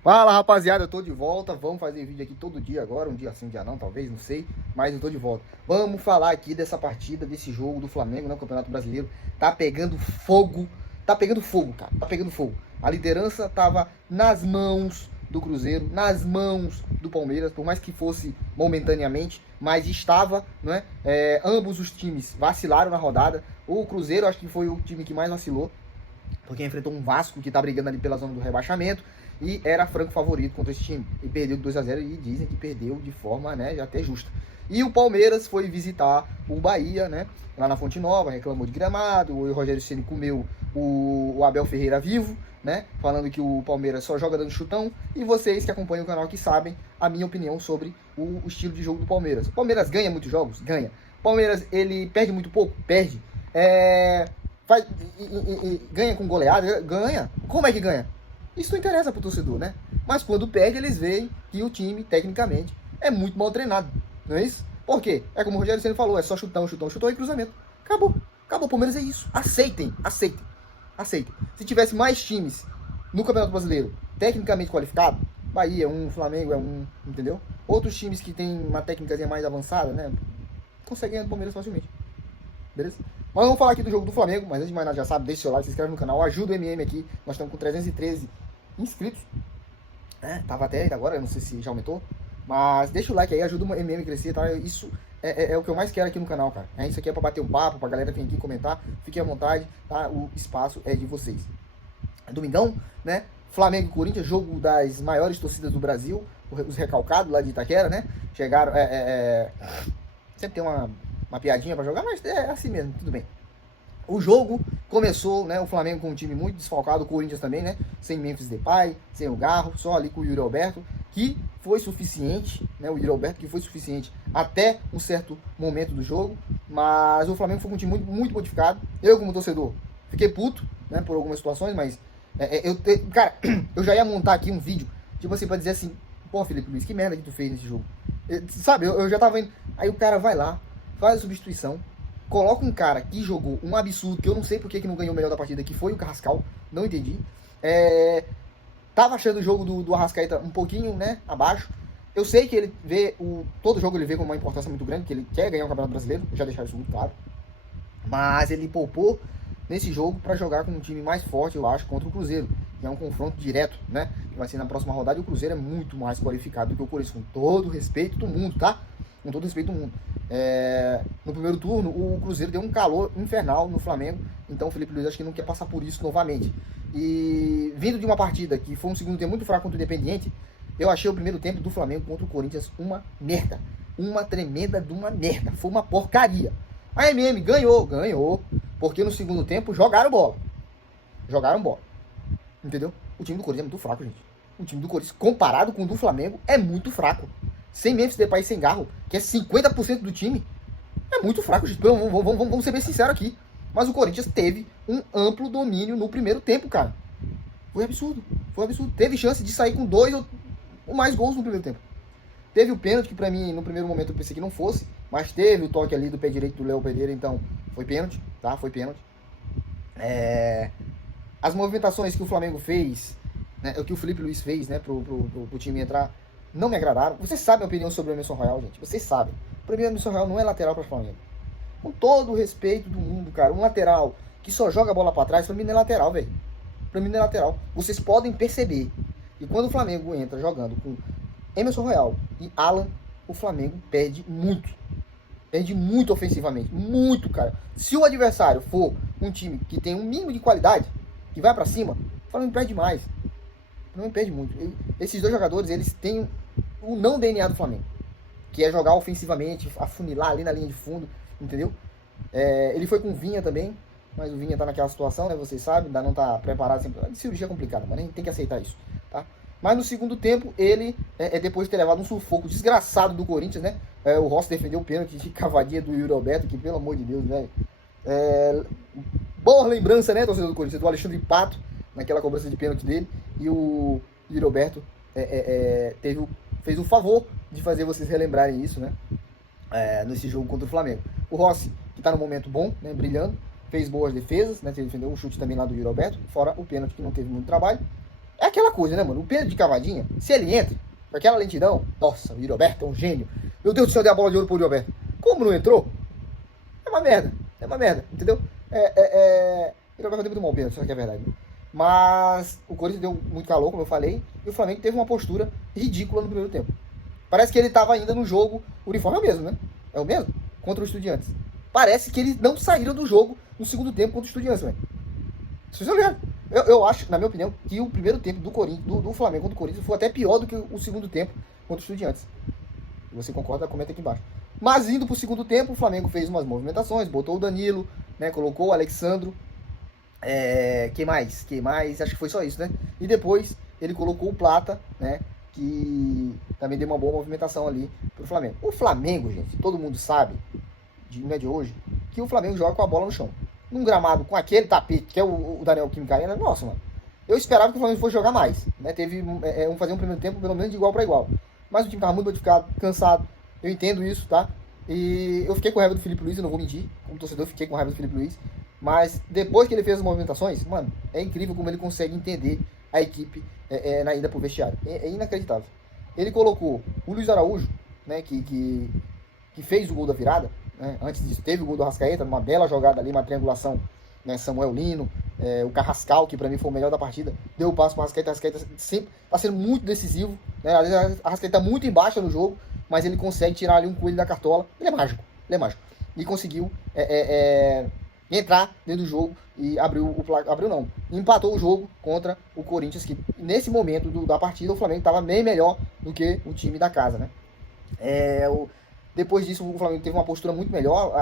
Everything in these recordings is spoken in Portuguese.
Fala, rapaziada, eu tô de volta. Vamos fazer vídeo aqui todo dia agora, um dia sim, um dia não, talvez, não sei, mas eu tô de volta. Vamos falar aqui dessa partida, desse jogo do Flamengo, né, o Campeonato Brasileiro. Tá pegando fogo, cara, tá pegando fogo. A liderança tava nas mãos do Cruzeiro, nas mãos do Palmeiras, por mais que fosse momentaneamente, mas estava, né? Ambos os times vacilaram na rodada. O Cruzeiro acho que foi o time que mais vacilou, porque enfrentou um Vasco que tá brigando ali pela zona do rebaixamento e era franco favorito contra esse time. E perdeu de 2-0 e dizem que perdeu de forma, né, já até justa. E o Palmeiras foi visitar o Bahia, né, lá na Fonte Nova, reclamou de gramado, o Rogério Ceni comeu o Abel Ferreira vivo, né, falando que o Palmeiras só joga dando chutão, e vocês que acompanham o canal que sabem a minha opinião sobre o estilo de jogo do Palmeiras. O Palmeiras ganha muitos jogos? Ganha. O Palmeiras, ele perde muito pouco? Perde. Faz, ganha com goleada? Ganha. Como é que ganha? Isso não interessa pro torcedor, né? Mas quando perde, eles veem que o time, tecnicamente, é muito mal treinado. Não é isso? Por quê? É como o Rogério Ceni falou, é só chutão, chutão, chutão e cruzamento. Acabou. Acabou. O Palmeiras é isso. Aceitem. Aceitem. Aceitem. Se tivesse mais times no Campeonato Brasileiro, tecnicamente qualificado, Bahia é um, Flamengo é um, entendeu? Outros times que tem uma técnica mais avançada, né? Conseguem ganhar do Palmeiras facilmente. Beleza? Mas vamos falar aqui do jogo do Flamengo, mas antes de mais nada, já sabe, deixa o seu like, se inscreve no canal, ajuda o MM aqui. Nós estamos com 313 inscritos. Tava até agora, eu não sei se já aumentou. Mas deixa o like aí, ajuda o MM a crescer, tá? Isso é o que eu mais quero aqui no canal, cara. Isso aqui é pra bater um papo, pra galera vir aqui comentar. Fiquem à vontade, tá? O espaço é de vocês. Domingão, né? Flamengo e Corinthians, jogo das maiores torcidas do Brasil. Os recalcados lá de Itaquera, né? Chegaram. Sempre tem uma piadinha pra jogar, mas é assim mesmo, tudo bem. O jogo começou, né? O Flamengo com um time muito desfalcado, o Corinthians também, né? Sem Memphis Depay, sem o Garro, só ali com o Yuri Alberto, que foi suficiente, né? O Yuri Alberto que foi suficiente até um certo momento do jogo, mas o Flamengo foi com um time muito, muito modificado. Eu, como torcedor, fiquei puto, né? Por algumas situações, mas cara, eu já ia montar aqui um vídeo, tipo assim, pra dizer assim, pô, Felipe Luiz, que merda que tu fez nesse jogo. Sabe, eu já tava indo. Aí o cara vai lá, faz a substituição, coloca um cara que jogou um absurdo, que eu não sei porque que não ganhou o melhor da partida, que foi o Carrascal, não entendi. Tava achando o jogo do Arrascaeta um pouquinho, né, abaixo. Eu sei que ele vê, todo jogo ele vê com uma importância muito grande, que ele quer ganhar o Campeonato Brasileiro, eu já deixar isso muito claro. Mas ele poupou nesse jogo para jogar com um time mais forte, eu acho, contra o Cruzeiro. Que é um confronto direto, né? Que vai ser na próxima rodada e o Cruzeiro é muito mais qualificado do que o Corinthians, com todo o respeito do mundo, tá? Com todo o respeito do mundo. No primeiro turno, o Cruzeiro deu um calor infernal no Flamengo, então o Felipe Luiz acho que não quer passar por isso novamente. E vindo de uma partida que foi um segundo tempo muito fraco contra o Independiente, eu achei o primeiro tempo do Flamengo contra o Corinthians uma merda. Uma tremenda de uma merda. Foi uma porcaria. A MM ganhou, porque no segundo tempo jogaram bola. Jogaram bola. Entendeu? O time do Corinthians é muito fraco, gente. O time do Corinthians, comparado com o do Flamengo, é muito fraco. Sem Memphis Depay e sem Garro, que é 50% do time, é muito fraco, gente. Vamos ser bem sinceros aqui. Mas o Corinthians teve um amplo domínio no primeiro tempo, cara. Foi absurdo. Foi absurdo. Teve chance de sair com 2 ou mais gols no primeiro tempo. Teve o pênalti, que pra mim, no primeiro momento, eu pensei que não fosse. Mas teve o toque ali do pé direito do Léo Pereira, então foi pênalti, tá? Foi pênalti. As movimentações que o Flamengo fez, né, o que o Felipe Luiz fez, né, pro time entrar, não me agradaram. Vocês sabem a opinião sobre o Emerson Royal, gente. Vocês sabem. Pra mim, o Emerson Royal não é lateral para o Flamengo. Com todo o respeito do mundo, cara. Um lateral que só joga a bola para trás, pra mim não é lateral, velho. Pra mim não é lateral. Vocês podem perceber que quando o Flamengo entra jogando com Emerson Royal e Alan, o Flamengo perde muito. Perde muito ofensivamente. Muito, cara. Se o adversário for um time que tem um mínimo de qualidade, que vai pra cima, o Flamengo perde mais. O Flamengo perde muito. Esses dois jogadores, eles têm o não DNA do Flamengo, que é jogar ofensivamente, afunilar ali na linha de fundo, entendeu? Ele foi com o Vinha também, mas o Vinha tá naquela situação, né? Vocês sabem, ainda não tá preparado. Sempre. A cirurgia é complicada, mas a gente tem que aceitar isso, tá? Mas no segundo tempo, ele, depois de ter levado um sufoco desgraçado do Corinthians, né? O Rossi defendeu o pênalti de cavadinha do Yuri Alberto, que pelo amor de Deus, velho. Boa lembrança, né, torcedor do Corinthians, do Alexandre Pato, naquela cobrança de pênalti dele. E o Yuri Alberto fez o favor de fazer vocês relembrarem isso, né? Nesse jogo contra o Flamengo. O Rossi, que tá no momento bom, né, brilhando, fez boas defesas, né? Defendeu um chute também lá do Yuri Alberto, fora o pênalti que não teve muito trabalho. É aquela coisa, né, mano? O Pedro de cavadinha, se ele entra, com aquela lentidão, nossa, o Yuri Alberto é um gênio. Meu Deus do céu, deu a bola de ouro pro Yuri Alberto. Como não entrou? É uma merda. É uma merda, entendeu? Ele vai fazer muito mal, Pedro, isso aqui é verdade. Mas o Corinthians deu muito calor, como eu falei, e o Flamengo teve uma postura ridícula no primeiro tempo. Parece que ele tava ainda no jogo, o uniforme é o mesmo, né? É o mesmo? Contra o Estudiantes. Parece que eles não saíram do jogo no segundo tempo contra o Estudiantes, velho. Vocês olharam? Eu acho, na minha opinião, que o primeiro tempo do Corinthians, do Flamengo contra o Corinthians foi até pior do que o segundo tempo contra o Estudiantes. Se você concorda, comenta aqui embaixo. Mas indo pro segundo tempo, o Flamengo fez umas movimentações, botou o Danilo, né? Colocou o Alexandro. Que mais? Acho que foi só isso, né? E depois ele colocou o Plata, né? Que também deu uma boa movimentação ali pro Flamengo. O Flamengo, gente, todo mundo sabe, não é de hoje, que o Flamengo joga com a bola no chão. Num gramado com aquele tapete, que é o Daniel Química Arena, nossa, mano. Eu esperava que o Flamengo fosse jogar mais, né? Teve fazer um primeiro tempo pelo menos de igual para igual. Mas o time tava muito modificado, cansado. Eu entendo isso, tá? E eu fiquei com raiva do Felipe Luiz, eu não vou mentir. Como torcedor, eu fiquei com raiva do Felipe Luiz. Mas depois que ele fez as movimentações, mano, é incrível como ele consegue entender a equipe na ida pro vestiário. É inacreditável. Ele colocou o Luiz Araújo, né, que fez o gol da virada, né? Antes disso teve o gol do Arrascaeta, uma bela jogada ali, uma triangulação, né? Samuel Lino, o Carrascal, que pra mim foi o melhor da partida, deu o passo pro Arrascaeta. Arrascaeta sempre tá sendo muito decisivo, né? Às vezes a Arrascaeta tá muito embaixo no jogo, mas ele consegue tirar ali um coelho da cartola. Ele é mágico. E conseguiu entrar dentro do jogo e empatou o jogo contra o Corinthians, que nesse momento da partida o Flamengo estava bem melhor do que o time da casa, né? Depois disso o Flamengo teve uma postura muito melhor,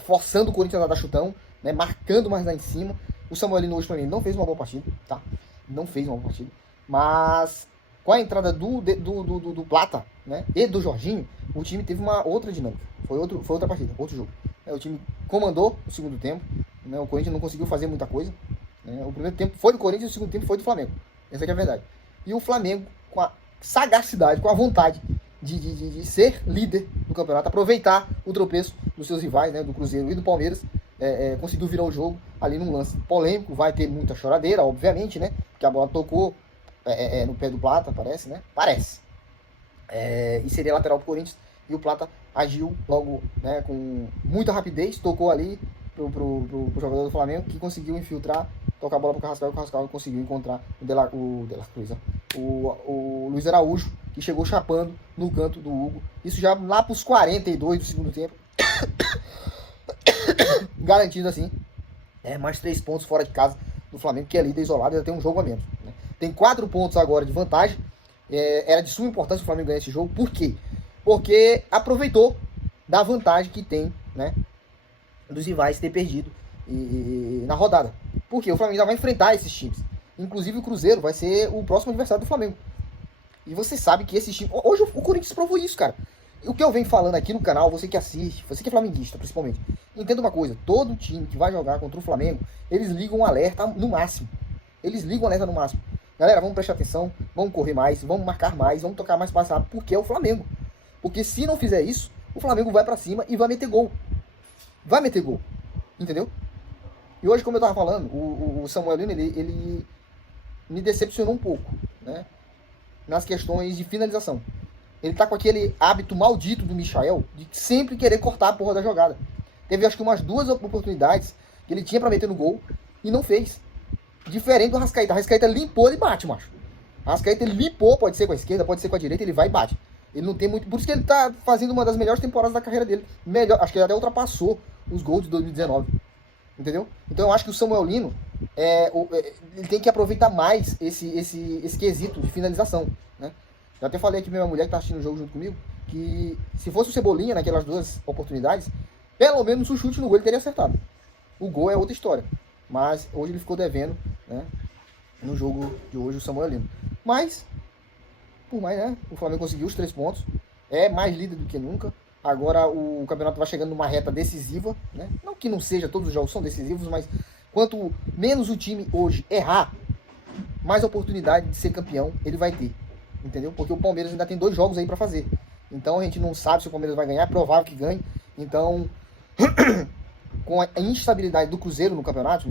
forçando o Corinthians a dar chutão, né? Marcando mais lá em cima. O Samuel Lino hoje pra mim não fez uma boa partida, tá? Não fez uma boa partida, mas com a entrada do Plata, né, e do Jorginho, o time teve uma outra dinâmica. Foi outra partida, outro jogo. O time comandou o segundo tempo, né, o Corinthians não conseguiu fazer muita coisa. Né, o primeiro tempo foi do Corinthians e o segundo tempo foi do Flamengo. Essa aqui é a verdade. E o Flamengo, com a sagacidade, com a vontade de ser líder do campeonato, aproveitar o tropeço dos seus rivais, né, do Cruzeiro e do Palmeiras, conseguiu virar o jogo ali num lance polêmico. Vai ter muita choradeira, obviamente, né, porque a bola tocou no pé do Plata, parece, né? Parece. E seria lateral pro Corinthians. E o Plata agiu logo, né, com muita rapidez, tocou ali pro jogador do Flamengo, que conseguiu infiltrar, tocar a bola pro Carrascal, e o Carrascal conseguiu encontrar o Luiz Araújo, que chegou chapando no canto do Hugo. Isso já lá pros 42 do segundo tempo. Garantido assim. Mais 3 pontos fora de casa do Flamengo, que é líder isolado, ainda tem um jogo a menos. Né? Tem 4 pontos agora de vantagem. Era de suma importância o Flamengo ganhar esse jogo. Por quê? Porque aproveitou da vantagem que tem, né, dos rivais ter perdido na rodada. Porque o Flamengo já vai enfrentar esses times. Inclusive o Cruzeiro vai ser o próximo adversário do Flamengo. E você sabe que esses times... Hoje o Corinthians provou isso, cara. O que eu venho falando aqui no canal, você que assiste, você que é flamenguista principalmente, entenda uma coisa: todo time que vai jogar contra o Flamengo, eles ligam um alerta no máximo. Galera, vamos prestar atenção, vamos correr mais, vamos marcar mais, vamos tocar mais passado, porque é o Flamengo. Porque se não fizer isso, o Flamengo vai pra cima e vai meter gol. Entendeu? E hoje, como eu tava falando, o Samuel Lino, ele me decepcionou um pouco, né, nas questões de finalização. Ele tá com aquele hábito maldito do Michael de sempre querer cortar a porra da jogada. Teve acho que umas 2 oportunidades que ele tinha pra meter no gol e não fez. Diferente do Arrascaeta. O Arrascaeta limpou, ele bate, macho. O Arrascaeta ele limpou, pode ser com a esquerda, pode ser com a direita, ele vai e bate. Ele não tem muito... Por isso que ele tá fazendo uma das melhores temporadas da carreira dele. Melhor, acho que ele até ultrapassou os gols de 2019. Entendeu? Então eu acho que o Samuel Lino, ele tem que aproveitar mais esse quesito de finalização, né? Eu até falei aqui pra minha mulher que tá assistindo o jogo junto comigo, que se fosse o Cebolinha naquelas 2 oportunidades, pelo menos o chute no gol ele teria acertado. O gol é outra história. Mas hoje ele ficou devendo, né, no jogo de hoje, o Samuel Lino. Mas, por mais, né, o Flamengo conseguiu os 3 pontos. É mais líder do que nunca. Agora o campeonato vai chegando numa reta decisiva, né? Não que não seja, todos os jogos são decisivos, mas quanto menos o time hoje errar, mais oportunidade de ser campeão ele vai ter. Entendeu? Porque o Palmeiras ainda tem 2 jogos aí pra fazer. Então a gente não sabe se o Palmeiras vai ganhar, é provável que ganhe. Então, com a instabilidade do Cruzeiro no campeonato,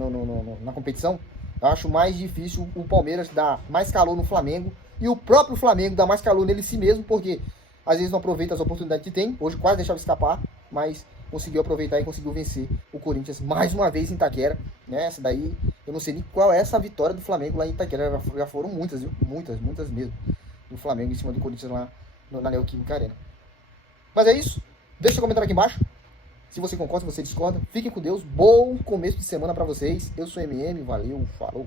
na competição, Eu acho mais difícil o Palmeiras dar mais calor no Flamengo e o próprio Flamengo dar mais calor nele si mesmo, porque às vezes não aproveita as oportunidades que tem. Hoje quase deixava escapar, mas conseguiu aproveitar e conseguiu vencer o Corinthians mais uma vez em Itaquera, né? Essa daí, eu não sei nem qual é essa vitória do Flamengo lá em Itaquera, já foram muitas, viu? Muitas mesmo, do Flamengo em cima do Corinthians lá na Neoquímica Arena. Mas é isso, deixa seu comentário aqui embaixo, se você concorda, se você discorda. Fiquem com Deus, bom começo de semana pra vocês. Eu sou MM, valeu, falou.